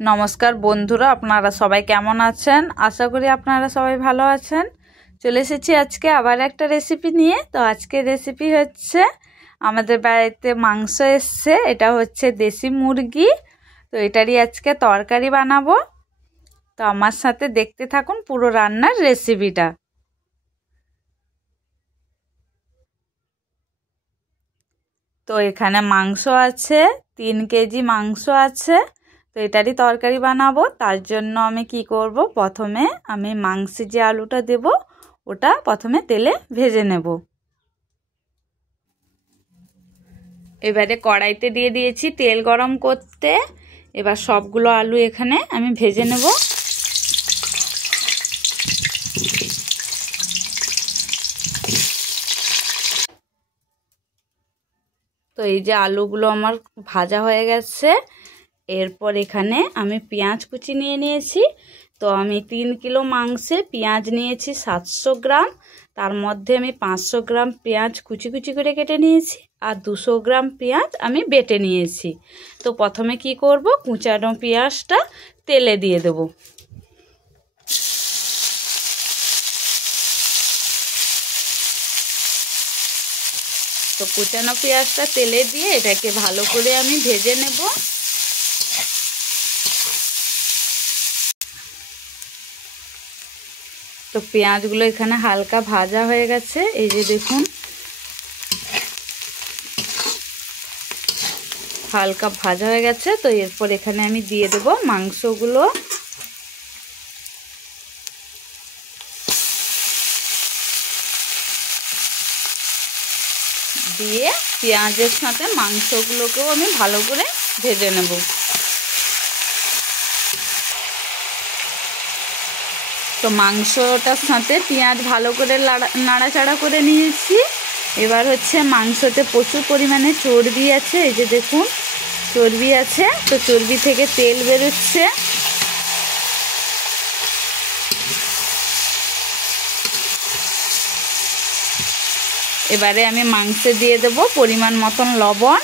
নমস্কার বন্ধুরা, আপনারা সবাই কেমন আছেন? আশা করি আপনারা সবাই ভালো আছেন। চলে এসেছি আজকে আবার একটা রেসিপি নিয়ে। তো আজকের রেসিপি হচ্ছে আমাদের বাড়িতে মাংস এসছে, এটা হচ্ছে দেশি মুরগি। তো এটারই আজকে তরকারি বানাবো। তো আমার সাথে দেখতে থাকুন পুরো রান্নার রেসিপিটা। তো এখানে মাংস আছে, 3 কেজি মাংস আছে। তো এটারই তরকারি বানাবো। তার জন্য আমি কি করব, প্রথমে আমি মাংসে যে আলুটা দেব ওটা প্রথমে তেলে ভেজে নেব। এবারে কড়াইতে দিয়ে দিয়েছি তেল গরম করতে। এবার সবগুলো আলু এখানে আমি ভেজে নেব। তো এই যে আলুগুলো আমার ভাজা হয়ে গেছে। এরপর এখানে আমি পেঁয়াজ কুচি নিয়ে নিয়েছি। তো আমি 3 কিলো মাংসে পেঁয়াজ নিয়েছি 700 গ্রাম। তার মধ্যে আমি 500 গ্রাম পেঁয়াজ কুচি কুচি করে কেটে নিয়েছি, আর 200 গ্রাম পেঁয়াজ আমি বেটে নিয়েছি। তো প্রথমে কি করব, কুচানো পেঁয়াজটা তেলে দিয়ে দেব। তো কুচানো পেঁয়াজটা তেলে দিয়ে এটাকে ভালো করে আমি ভেজে নেব। তো পেঁয়াজগুলো এখানে হালকা ভাজা হয়ে গেছে, এই যে দেখুন হালকা ভাজা হয়ে গেছে। তো এরপর এখানে আমি দিয়ে দেব মাংসগুলো। দিয়ে পেঁয়াজের সাথে মাংসগুলোকেও আমি ভালো করে ভেজে নেব। তো মাংসটার সাথে পেঁয়াজ ভালো করে নাড়াচাড়া করে নিয়েছি। এবার হচ্ছে মাংসতে প্রচুর পরিমাণে চর্বি আছে, এই যে দেখুন চর্বি আছে। তো চর্বি থেকে তেল বেরোচ্ছে। এবারে আমি মাংসে দিয়ে দেব পরিমাণ মতন লবণ।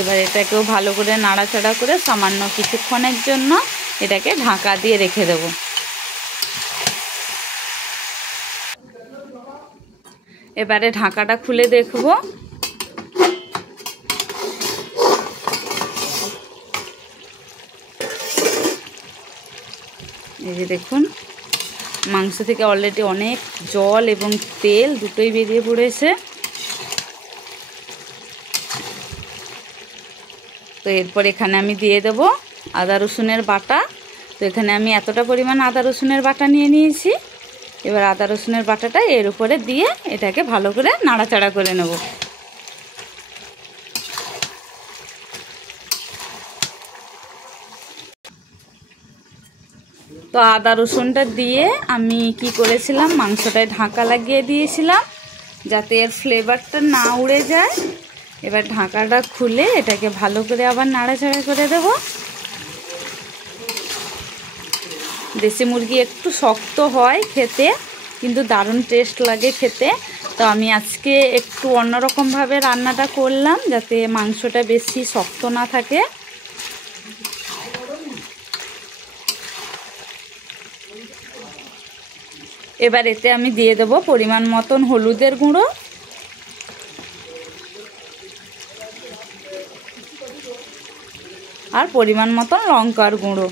এবার এটাকেও ভালো করে নাড়াচাড়া করে সামান্য কিছুক্ষণের জন্য এটাকে ঢাকা দিয়ে রেখে দেব। এবারে ঢাকাটা খুলে দেখব। এই যে দেখুন মাংস থেকে অলরেডি অনেক জল এবং তেল দুটোই বেরিয়ে পড়েছে। তো এরপর এখানে আমি দিয়ে দেব আদা রসুনের বাটা। তো এখানে আমি এতটা পরিমাণ আদা রসুনের বাটা নিয়ে নিয়েছি। এবার আদা রসুনের বাটাটা এর উপরে দিয়ে এটাকে ভালো করে নাড়াচাড়া করে নেব। তো আদা রসুনটা দিয়ে আমি কি করেছিলাম, মাংসটায় ঢাকা লাগিয়ে দিয়েছিলাম যাতে এর ফ্লেভারটা না উড়ে যায়। এবার ঢাকাটা খুলে এটাকে ভালো করে আবার নাড়াচাড়া করে দেব। দেশি মুরগি একটু শক্ত হয় খেতে, কিন্তু দারুণ টেস্ট লাগে খেতে। তো আমি আজকে একটু অন্যরকমভাবে রান্নাটা করলাম যাতে মাংসটা বেশি শক্ত না থাকে। এবার এতে আমি দিয়ে দেব পরিমাণ মতন হলুদের গুঁড়ো, আর পরিমাণ মতন লঙ্কার গুঁড়ো।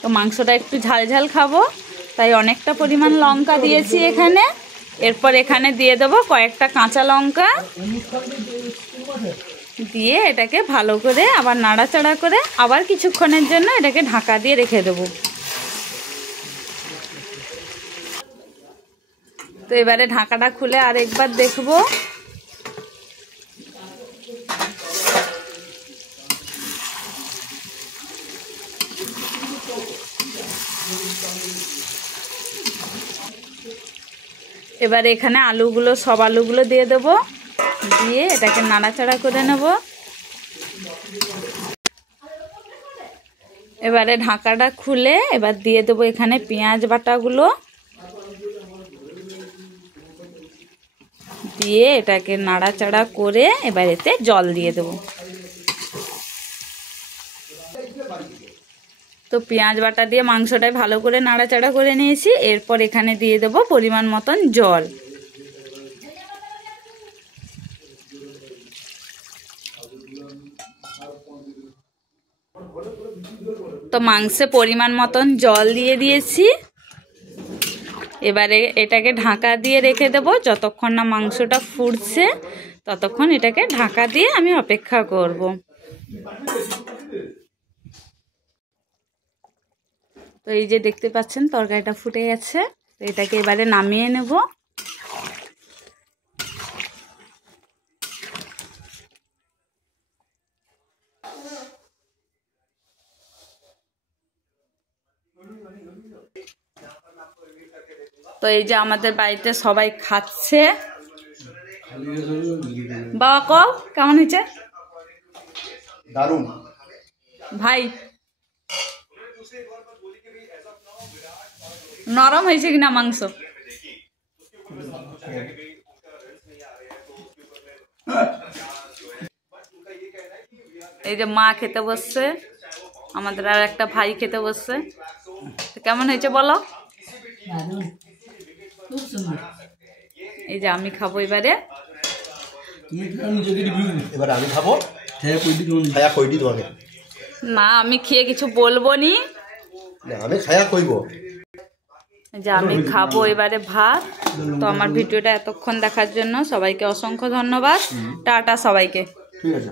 তো মাংসটা একটু ঝাল ঝাল খাবো তাই অনেকটা পরিমাণ লঙ্কা দিয়েছি এখানে। এরপর এখানে দিয়ে দেবো কয়েকটা কাঁচা লঙ্কা, দিয়ে এটাকে ভালো করে আবার নাড়াচাড়া করে আবার কিছুক্ষণের জন্য এটাকে ঢাকা দিয়ে রেখে দেবো। তো এবারে ঢাকাটা খুলে আর একবার দেখবো। এবারে এখানে সব আলুগুলো দিয়ে দেব, দিয়ে এটাকে নাড়াচাড়া করে নেব। এবারে ঢাকাটা খুলে এবার দিয়ে দেবো এখানে পেঁয়াজ বাটাগুলো, দিয়ে এটাকে নাড়াচাড়া করে এবার এতে জল দিয়ে দেবো। তো পেঁয়াজ বাটা দিয়ে মাংসটাই ভালো করে নাড়াচাড়া করে নিয়েছি। এরপর এখানে দিয়ে দেবো পরিমাণ মতন জল। তো মাংসে পরিমাণ মতন জল দিয়ে দিয়েছি। এবারে এটাকে ঢাকা দিয়ে রেখে দেবো, যতক্ষণ না মাংসটা ফুটছে ততক্ষণ এটাকে ঢাকা দিয়ে আমি অপেক্ষা করব। তো এই যে দেখতে পাচ্ছেন তরকারিটা ফুটে গেছে, তো এটাকে এবারে নামিয়ে নেব। তো এই যে আমাদের বাড়িতে সবাই খাচ্ছে। বাবা কও কেমন হয়েছে? দারুণ ভাই নরম হয়েছে কিনা মাংস? এই যে মা খেতে বসছে, আমাদের আর একটা ভাই খেতে বসছে। কেমন হয়েছে বলো? এই যে আমি খাবো এবারে। এবার আমি খাবো। খায়া কইটি তোমাকে? না আমি খেয়ে কিছু বলবো নি, আমি খায়া কইব যে আমি খাবো এবারে ভাত। তো আমার ভিডিওটা এতক্ষণ দেখার জন্য সবাইকে অসংখ্য ধন্যবাদ। টাটা সবাইকে। ঠিক আছে।